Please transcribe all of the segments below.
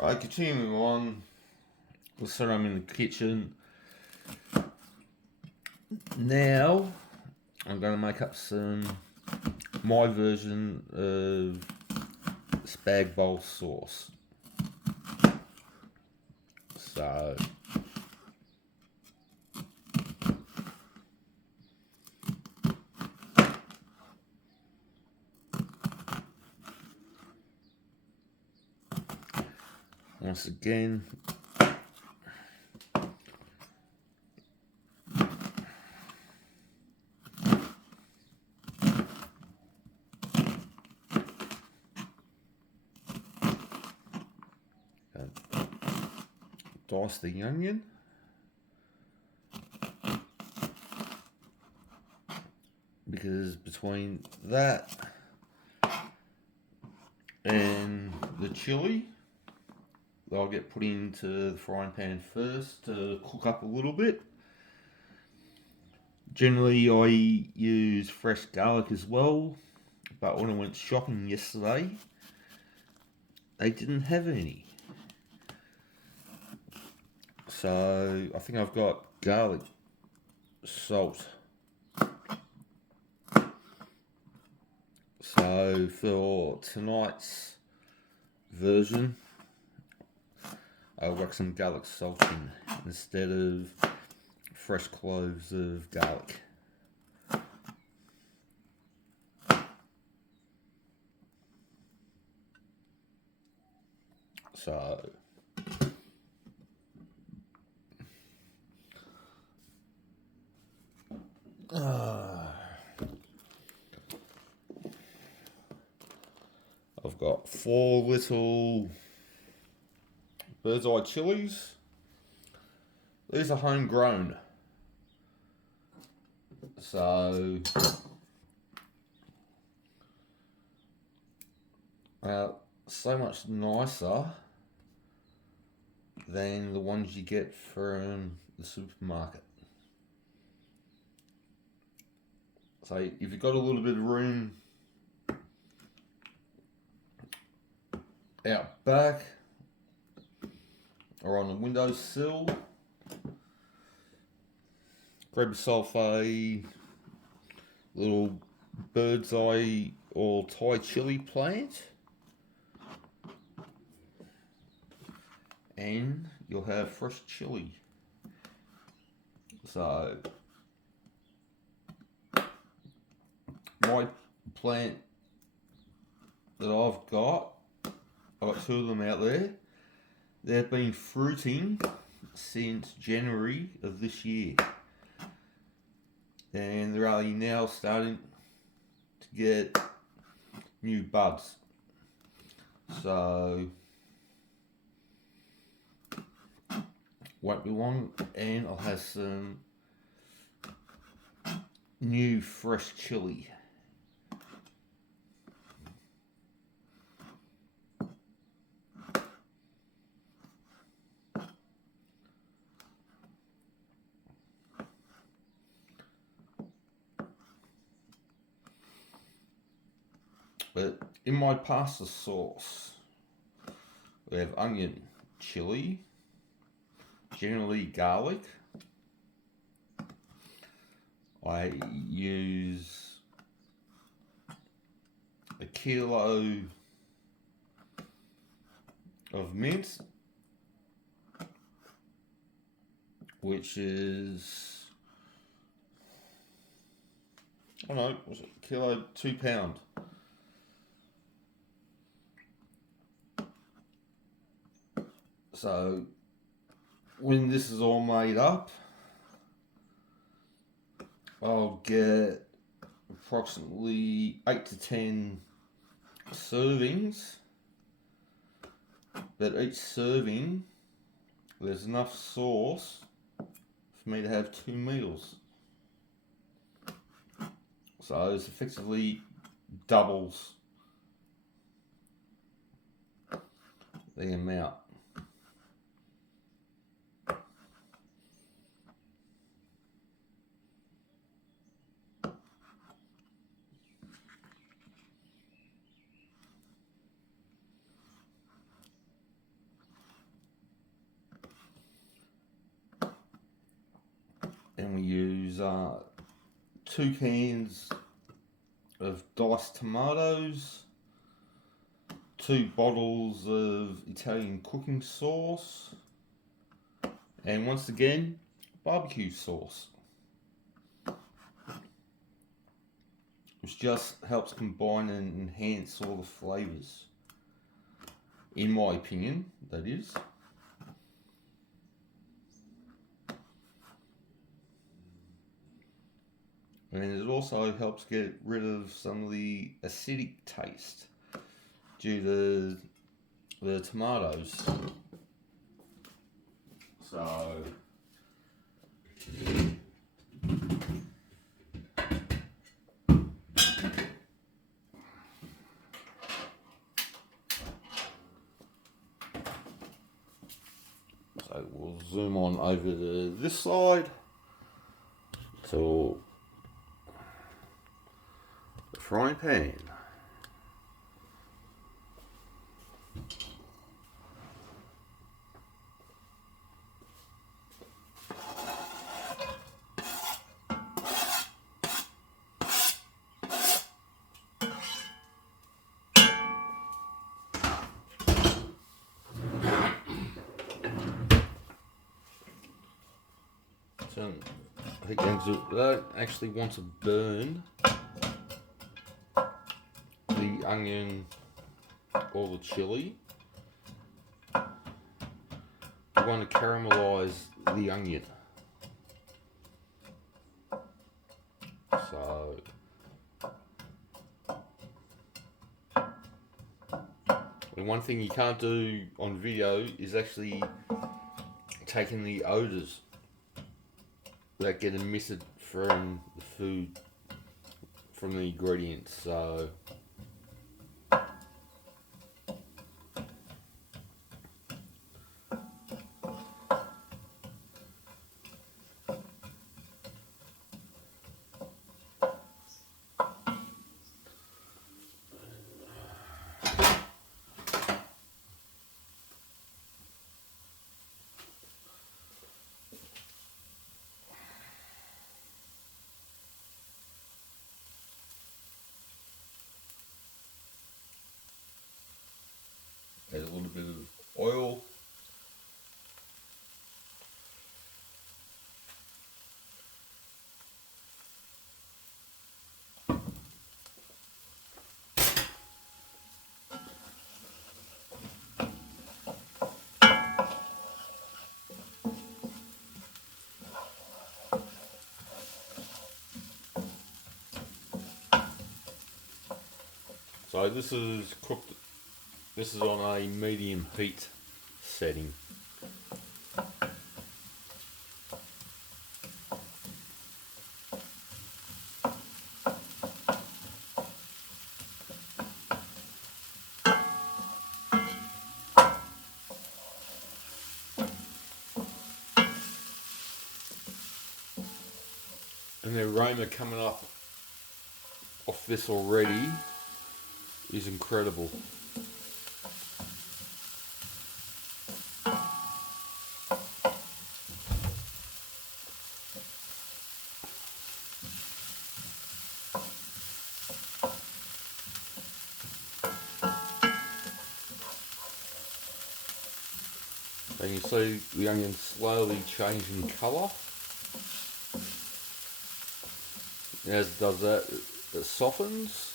Right, continuing on. So I'm in the kitchen. Now I'm going to make up my version of spag bowl sauce. So once again, dice the onion. Because between that and the chili, they'll get put into the frying pan first to cook up a little bit. Generally, I use fresh garlic as well, but when I went shopping yesterday, they didn't have any. So I think I've got garlic, salt. So for tonight's version, I'll whack some garlic salt in instead of fresh cloves of garlic. So I've got 4 little bird's eye chilies. These are homegrown. So so much nicer than the ones you get from the supermarket. So if you've got a little bit of room out back or on the windowsill, grab yourself a little bird's eye or Thai chili plant, and you'll have fresh chili. So my plant that I've got 2 of them out there. They've been fruiting since January of this year, and they're only now starting to get new buds. So won't be long, and I'll have some new fresh chili. But in my pasta sauce, we have onion, chili, generally garlic. I use a kilo of mint, which is, I don't know, was it kilo, £2? So when this is all made up, I'll get approximately 8 to 10 servings, but each serving there's enough sauce for me to have 2 meals. So this effectively doubles the amount. And we use 2 cans of diced tomatoes, 2 bottles of Italian cooking sauce, and once again, barbecue sauce, which just helps combine and enhance all the flavours, in my opinion, that is. And it also helps get rid of some of the acidic taste due to the tomatoes. So we'll zoom on over to this side to the frying pan. So I think I don't actually want to burn the onion or the chili. You want to caramelise the onion. So and one thing you can't do on video is actually taking the odours that get emitted from the food, from the ingredients. So add a little bit of oil. So this is cooked. This is on a medium heat setting. And the aroma coming up off this already is incredible. And you see the onion slowly changing colour. As it does that, it softens.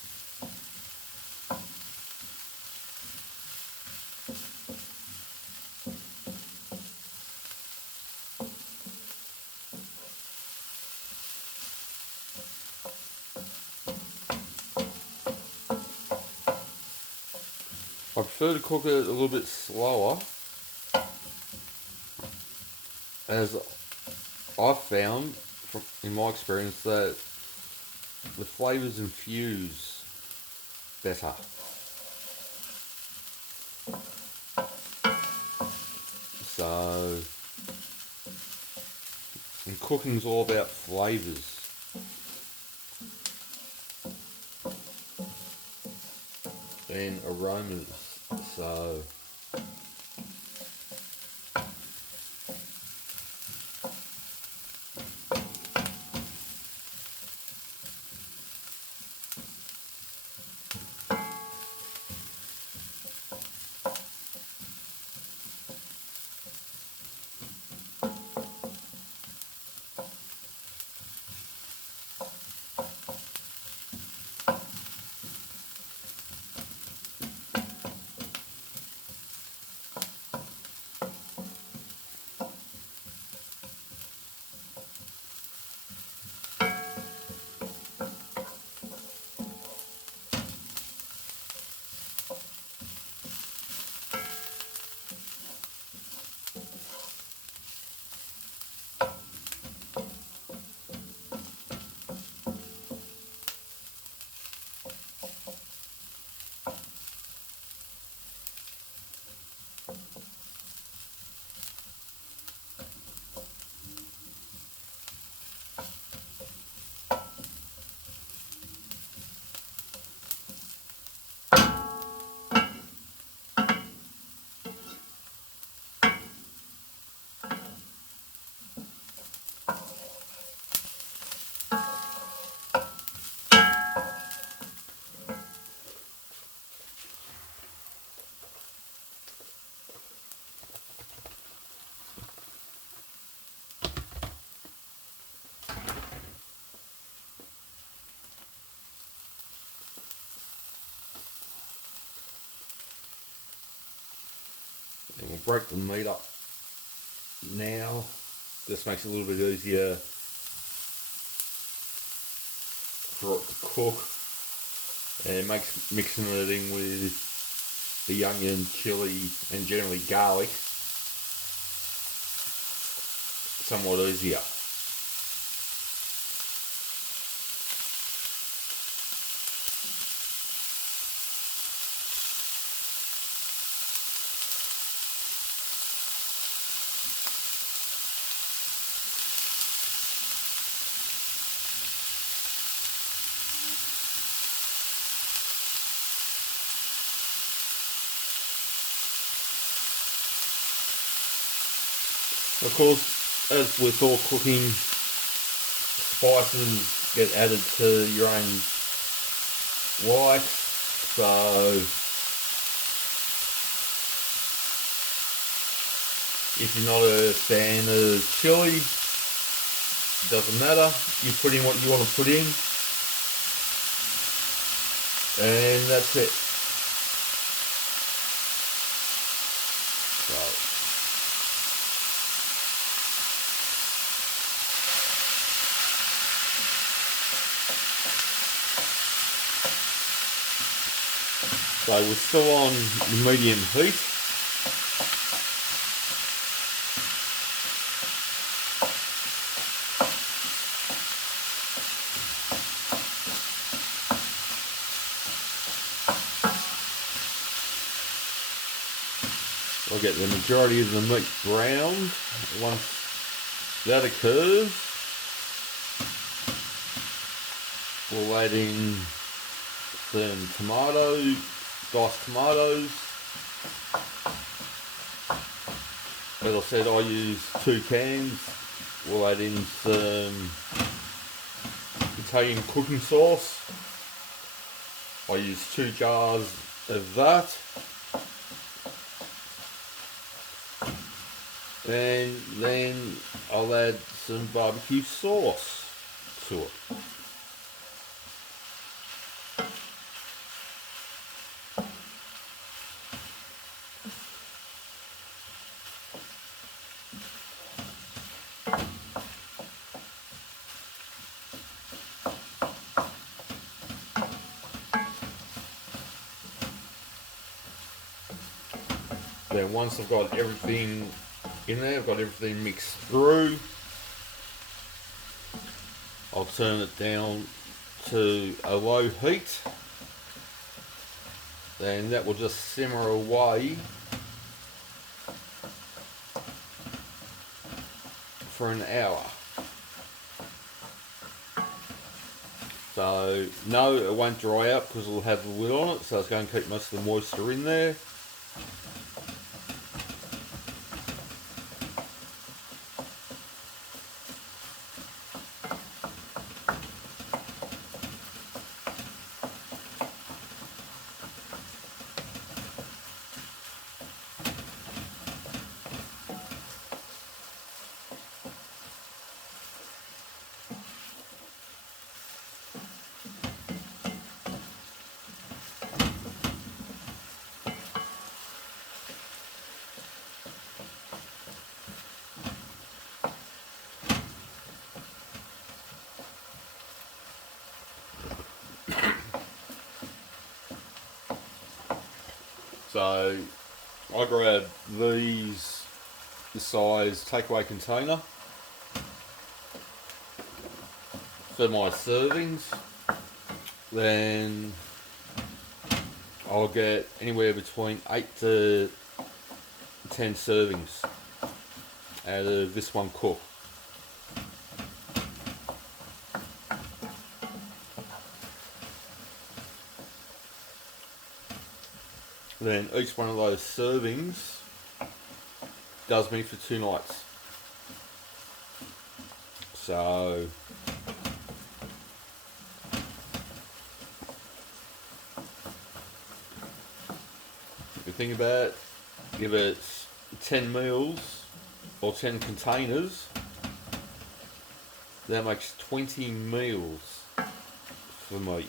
I prefer to cook it a little bit slower, as I've found in my experience that the flavours infuse better. So, and cooking's all about flavours. And aromas. So And we'll break the meat up now. This makes it a little bit easier for it to cook, and it makes mixing it in with the onion, chilli and generally garlic somewhat easier. Of course, as with all cooking, spices get added to your own likes, so if you're not a fan of chili, doesn't matter, you put in what you want to put in, and that's it. So we're still on medium heat. I'll get the majority of the meat browned. Once that occurs, we'll add in some tomatoes, diced tomatoes. As I said, I use 2 cans. We'll add in some Italian cooking sauce. I use 2 jars of that. And then I'll add some barbecue sauce to it. Then once I've got everything in there, I've got everything mixed through, I'll turn it down to a low heat. Then that will just simmer away for an hour. So no, it won't dry out because it'll have the lid on it, so it's going to keep most of the moisture in there. So I grab these, the size takeaway container for my servings. Then I'll get anywhere between 8 to 10 servings out of this one cook. Then each one of those servings does me for 2 nights. So if you think about it, if it's 10 meals or 10 containers, that makes 20 meals for me.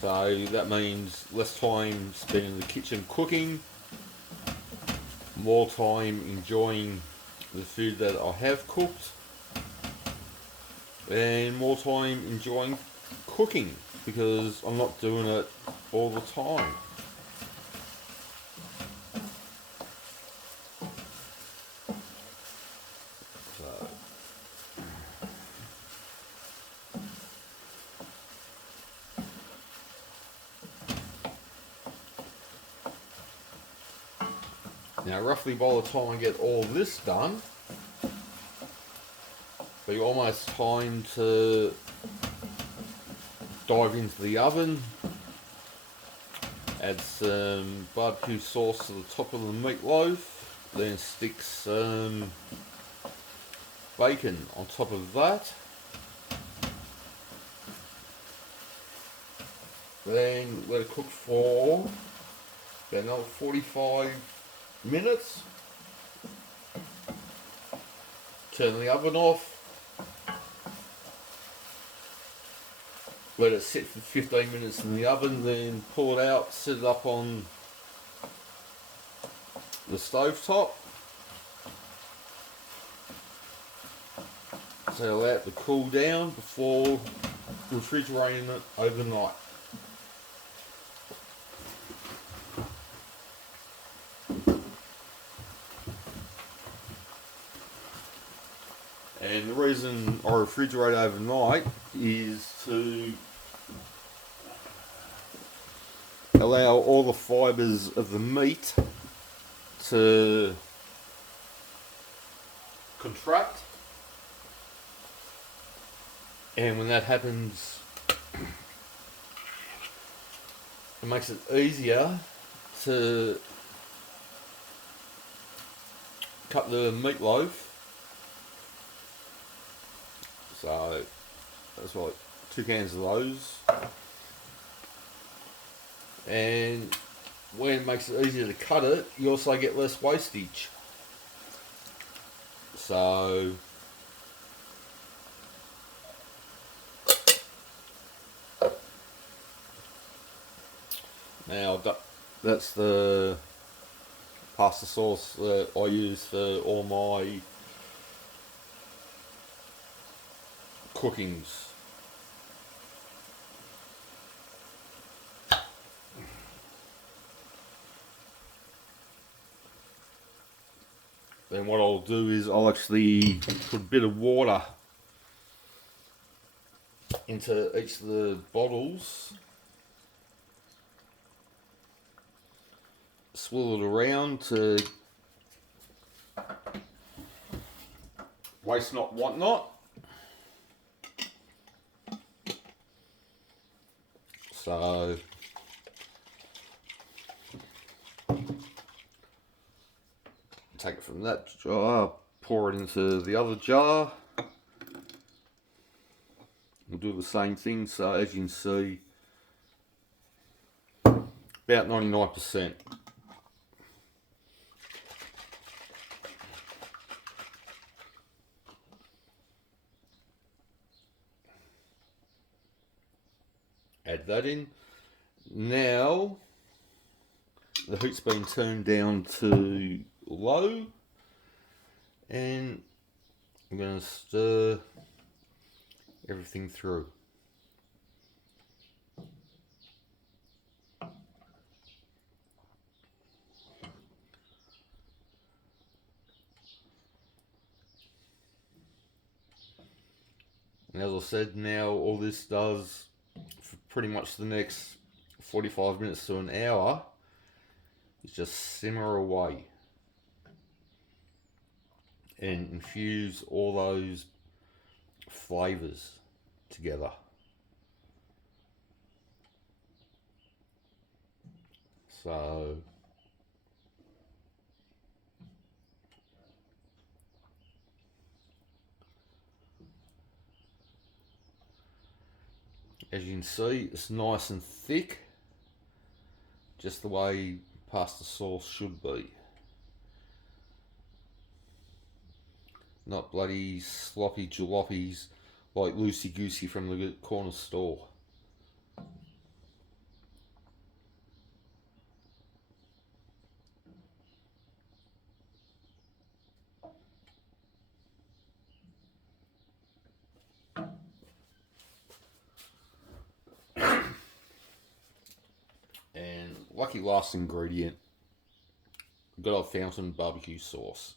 So that means less time spent in the kitchen cooking, more time enjoying the food that I have cooked, and more time enjoying cooking because I'm not doing it all the time. So, now roughly by the time I get all this done, it'll be almost time to dive into the oven, add some barbecue sauce to the top of the meatloaf, then stick some bacon on top of that, then let it cook for about another 45 minutes, turn the oven off, let it sit for 15 minutes in the oven, then pull it out, set it up on the stove top, so allow it to cool down before refrigerating it overnight. And the reason I refrigerate overnight is to allow all the fibres of the meat to contract, and when that happens, it makes it easier to cut the meatloaf. So that's like 2 cans of those, and when it makes it easier to cut it, you also get less wastage. So now that's the pasta sauce that I use for all my cookings. Then what I'll do is I'll actually put a bit of water into each of the bottles, swirl it around to waste not, want not. So take it from that jar, pour it into the other jar. We'll do the same thing. So as you can see, about 99%. Add that in. Now the heat's been turned down to low, and I'm going to stir everything through. And as I said, now all this does for pretty much the next 45 minutes to an hour is just simmer away and infuse all those flavours together. So as you can see, it's nice and thick, just the way pasta sauce should be. Not bloody sloppy jalopies like loosey-goosey from the corner store. lucky last ingredient. Got a fountain barbecue sauce.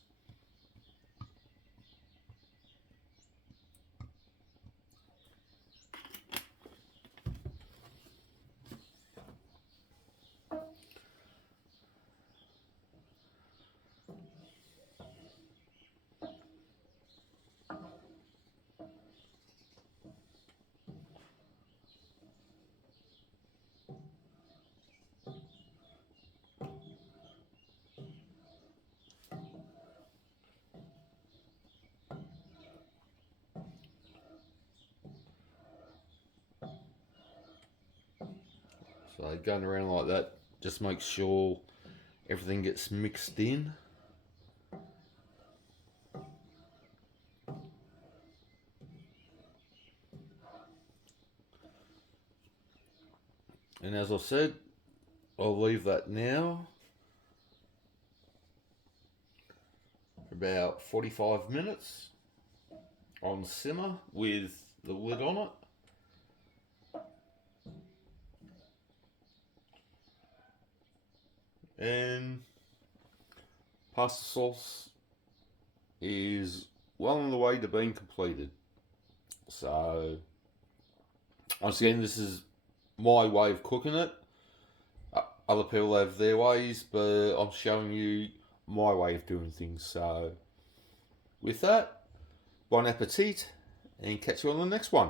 So going around like that just makes sure everything gets mixed in. And as I said, I'll leave that now for about 45 minutes on simmer with the lid on it. And pasta sauce is well on the way to being completed. So once again, this is my way of cooking it. Other people have their ways, but I'm showing you my way of doing things. So with that, bon appetit, and catch you on the next one.